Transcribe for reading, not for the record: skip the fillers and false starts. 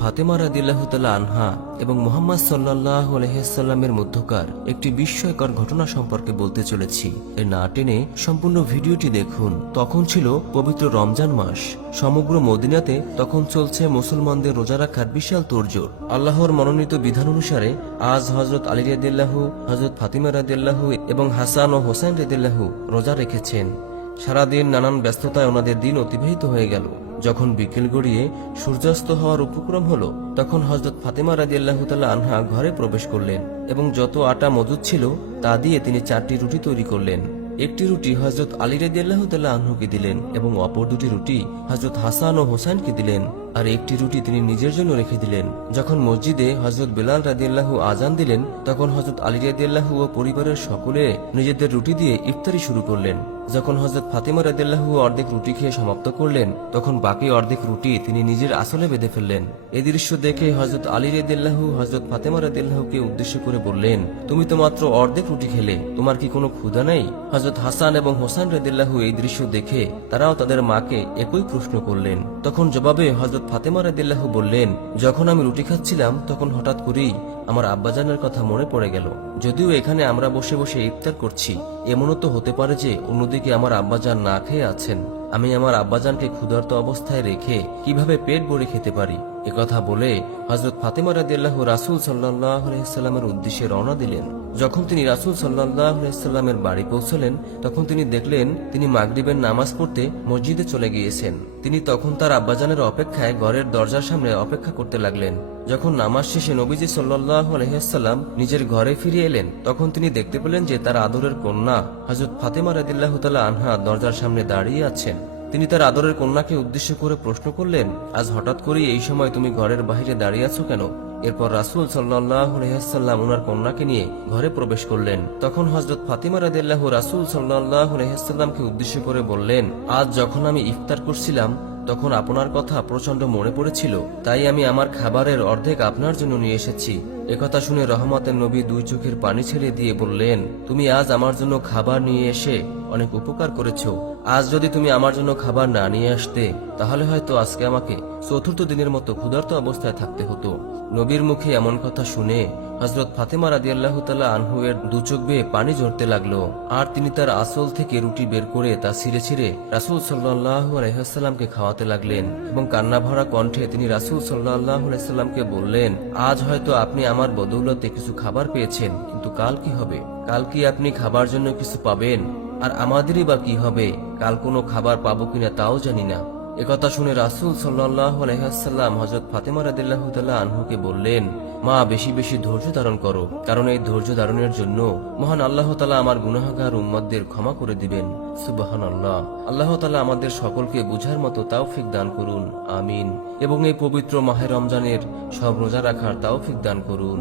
ফাতেমা রাদিয়াল্লাহু তাআলা আনহা এবং মুহাম্মদ সাল্লাল্লাহু আলাইহি ওয়াসাল্লামের মধ্যকার একটি বিস্ময়কর ঘটনা সম্পর্কে বলতে চলেছি। না টেনে সম্পূর্ণ ভিডিওটি দেখুন। তখন ছিল পবিত্র রমজান মাস। সমগ্র মদিনাতে তখন চলছে মুসলমানদের রোজা রাখার বিশাল তোড়জোড়। আল্লাহর মনোনীত বিধান অনুসারে আজ হযরত আলী রাদিয়াল্লাহু, হযরত ফাতিমা রাদিয়াল্লাহু এবং হাসান ও হোসেন রাদিয়াল্লাহু রোজা রেখেছেন। সারাদিন নানান ব্যস্ততায় ওনাদের দিন অতিবাহিত হয়ে গেল। যখন বিকেল গড়িয়ে সূর্যাস্ত হওয়ার উপক্রম হলো, তখন হযরত ফাতেমা রাদিয়াল্লাহু তাআলা আনহা ঘরে প্রবেশ করলেন এবং যত আটা মজুদ ছিল তা দিয়ে তিনি 4টি রুটি তৈরি করলেন। একটি রুটি হযরত আলী রাদিয়াল্লাহু তাআলা আনহুকে দিলেন এবং অপর দুটি রুটি হযরত হাসান ও হোসেনকে দিলেন, আর একটি রুটি তিনি নিজের জন্য রেখে দিলেন। যখন মসজিদে হযরত বেলাল রাদিয়াল্লাহু আযান দিলেন, তখন হযরত আলী রাদিয়াল্লাহু ও পরিবারের সকলে নিজেদের রুটি দিয়ে ইফতারি শুরু করলেন। যখন হযরত ফাতিমা রাদিয়াল্লাহু অর্ধেক রুটি খেয়ে সমাপ্ত করলেন, তখন বাকি অর্ধেক রুটি তিনি নিজের আসলে বেঁধে ফেললেন। এই দৃশ্য দেখে হযরত আলী রাদিয়াল্লাহু হযরত ফাতিমা রাদিয়াল্লাহুকে উদ্দেশ্য করে বললেন, তুমি তো মাত্র অর্ধেক রুটি খেলে, তোমার কি কোনো ক্ষুধা নেই? হযরত হাসান এবং হোসেন রাদিয়াল্লাহু এই দৃশ্য দেখে তারাও তাদের মাকে একই প্রশ্ন করলেন। তখন জবাবে হযরত ফাতেমা রাদিয়াল্লাহু বললেন, যখন আমি রুটি খাচ্ছিলাম তখন হঠাৎ করেই আমার আব্বাজানের কথা মনে পড়ে গেল। যদিও এখানে আমরা বসে বসে ইফতার করছি, এমনও তো হতে পারে যে অন্যদিকে আমার আব্বাজান না খেয়ে আছেন। আমি আমার আব্বাজানকে ক্ষুধার্ত অবস্থায় রেখে কিভাবে পেট ভরে খেতে পারি? একথা বলে হযরত ফাতেমা রাদিয়াল্লাহু রাসূল সাল্লাল্লাহু আলাইহি ওয়াসাল্লামের উদ্দেশ্যে রওনা দিলেন। যখন তিনি রাসূল সাল্লাল্লাহু আলাইহি ওয়াসাল্লামের বাড়ি পৌঁছলেন, তখন তিনি দেখলেন তিনি মাগরিবের নামাজ পড়তে মসজিদে চলে গিয়েছেন। তিনি তখন তার আব্বাজানের অপেক্ষায় ঘরের দরজার সামনে অপেক্ষা করতে লাগলেন। যখন নামাজ শেষে নবীজি সাল্লাল্লাহু আলাইহি ওয়াসাল্লাম নিজের ঘরে ফিরে এলেন, তখন তিনি দেখতে পেলেন যে তার আদরের কন্যা হযরত ফাতেমা রাদিয়াল্লাহু তাআলা আনহা দরজার সামনে দাঁড়িয়ে আছেন। তিনি তার আদরের কন্যাকে উদ্দেশ্য করে প্রশ্ন করলেন, আজ হঠাৎ করেই এই সময় তুমি ঘরের বাহিরে দাঁড়িয়ে আছো কেন? এরপর রাসূল সাল্লাল্লাহু আলাইহি ওয়াসাল্লাম ওনার কন্যাকে নিয়ে ঘরে প্রবেশ করলেন। তখন হযরত ফাতিমা রাদিয়াল্লাহু রাসূল সাল্লাল্লাহু আলাইহি ওয়াসাল্লামকে উদ্দেশ্য করে বললেন, আজ যখন আমি ইফতার করছিলাম তখন আপনার কথা প্রচন্ড মনে পড়েছিল, তাই আমি আমার খাবারের অর্ধেক আপনার জন্য নিয়ে এসেছি। একথা শুনে রহমতের নবী দুই চোখের পানি ছেড়ে দিয়ে বললেন, তুমি আজ আমার জন্য খাবার নিয়ে এসে অনেক উপকার করেছো। আজ যদি তুমি আমার জন্য খাবার না নিয়ে আসতে, তাহলে হয়তো আজকে আমাকে চতুর্থ দিনের মতো ক্ষুধার্ত অবস্থায় থাকতে হতো। নবীর মুখে এমন কথা শুনে হযরত ফাতেমা রাদিয়াল্লাহু তাআলা আনহু এর দু চোখ বেয়ে পানি ঝরতে লাগলো, আর তিনি তার আসল থেকে রুটি বের করে তা ছিঁড়ে ছিঁড়ে রাসূল সাল্লাল্লাহু আলাইহি ওয়াসাল্লামকে খাওয়াতে লাগলেন এবং কান্না ভরা কণ্ঠে তিনি রাসূল সাল্লাল্লাহু আলাইহি ওয়াসাল্লামকে বললেন, আজ হয়তো আপনি আমার বদৌলতে কিছু খাবার পেয়েছেন, কিন্তু কাল কি হবে? কাল কি আপনি খাবার জন্য কিছু পাবেন? আর আমাদেরই বা কি হবে? কাল কোনো খাবার পাবো কিনা তাও জানি না। একথা শুনে রাসূল সাল্লাল্লাহু আলাইহি ওয়াসাল্লাম হযরত ফাতেমা রাদিয়াল্লাহু তাআলা আনহুকে বললেন, মা, বেশি বেশি ধৈর্য ধারণ করো, কারণ এই ধৈর্য ধারণের জন্য মহান আল্লাহ তাআলা আমার গুনাহগার উম্মতদের ক্ষমা করে দিবেন। সুবহানাল্লাহ। আল্লাহ তাআলা আমাদের সকলকে বুঝার মতো তৌফিক দান করুন, আমিন। এবং এই পবিত্র মাহে রমজানের সব রোজা রাখার তৌফিক দান করুন।